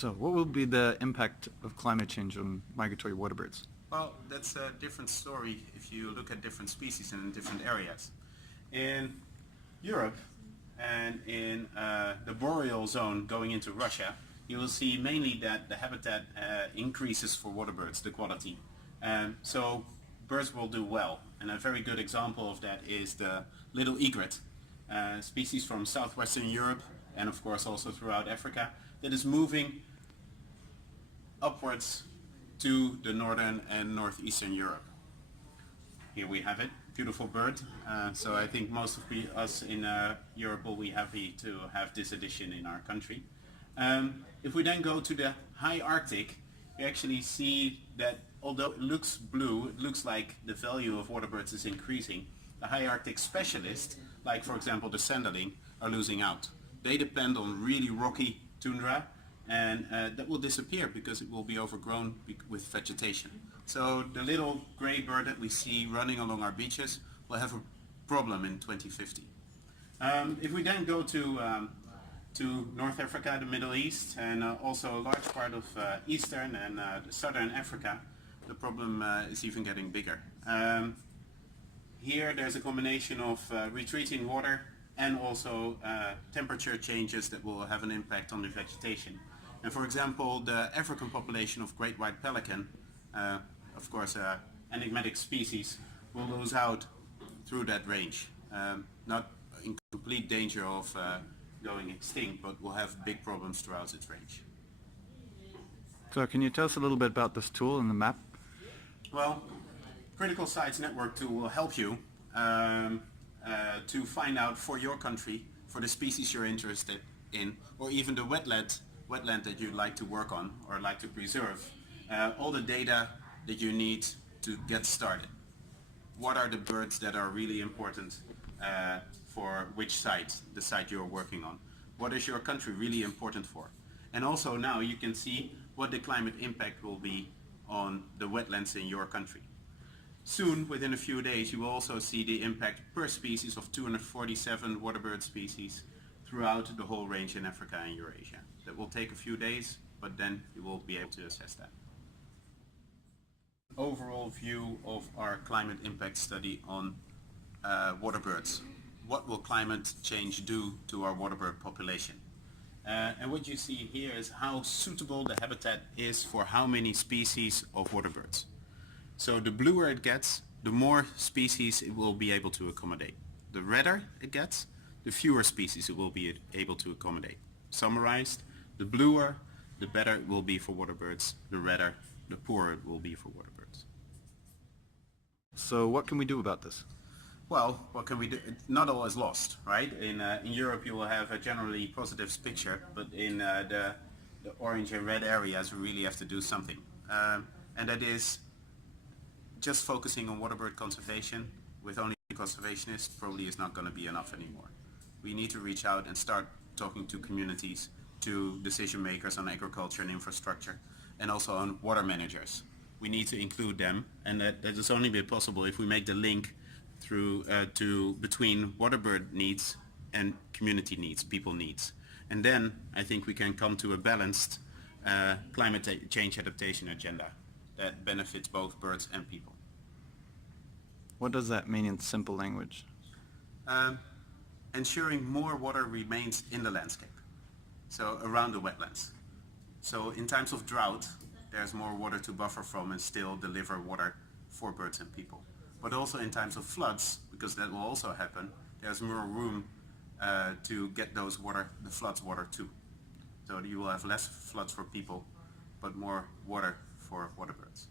So what will be the impact of climate change on migratory waterbirds? Well, that's a different story if you look at different species and in different areas. In Europe and in the boreal zone going into Russia, you will see mainly that the habitat increases for waterbirds, the quality. So birds will do well. And a very good example of that is the little egret, species from southwestern Europe and of course also throughout Africa, that is moving upwards to the northern and northeastern Europe. Here we have it, beautiful bird. So I think most of us in Europe will be happy to have this addition in our country. If we then go to the high Arctic, you actually see that although it looks blue, it looks like the value of waterbirds is increasing. The high Arctic specialists, like for example the sanderling, are losing out. They depend on really rocky tundra, and that will disappear because it will be overgrown with vegetation. So the little gray bird that we see running along our beaches will have a problem in 2050. If we then go to North Africa, the Middle East, and also a large part of Eastern and Southern Africa, the problem is even getting bigger. Here there's a combination of retreating water and also temperature changes that will have an impact on the vegetation. And for example, the African population of great white pelican, of course enigmatic species, will lose out through that range. Not in complete danger of going extinct, but will have big problems throughout its range. So can you tell us a little bit about this tool and the map? Well, Critical Sites Network tool will help you to find out for your country, for the species you're interested in, or even the wetland that you'd like to work on or like to preserve, all the data that you need to get started. What are the birds that are really important for which site, the site you're working on? What is your country really important for? And also now you can see what the climate impact will be on the wetlands in your country. Soon, within a few days, you will also see the impact per species of 247 waterbird species throughout the whole range in Africa and Eurasia. That will take a few days, but then you will be able to assess that. Overall view of our climate impact study on waterbirds. What will climate change do to our waterbird population? And what you see here is how suitable the habitat is for how many species of waterbirds. So the bluer it gets, the more species it will be able to accommodate. The redder it gets, the fewer species it will be able to accommodate. Summarized, the bluer, the better it will be for waterbirds. The redder, the poorer it will be for waterbirds. So what can we do about this? Well, what can we do? Not all is lost, right? In Europe you will have a generally positive picture, but in the orange and red areas we really have to do something. And that is just focusing on waterbird conservation with only conservationists probably is not going to be enough anymore. We need to reach out and start talking to communities, to decision makers on agriculture and infrastructure, and also on water managers. We need to include them, and that is only be possible if we make the link through between waterbird needs and community needs, people needs. And then I think we can come to a balanced climate change adaptation agenda that benefits both birds and people. What does that mean in simple language? Ensuring more water remains in the landscape, so around the wetlands. So in times of drought, there's more water to buffer from and still deliver water for birds and people. But also in times of floods, because that will also happen, there's more room to get the floods water too. So you will have less floods for people, but more water for waterbirds.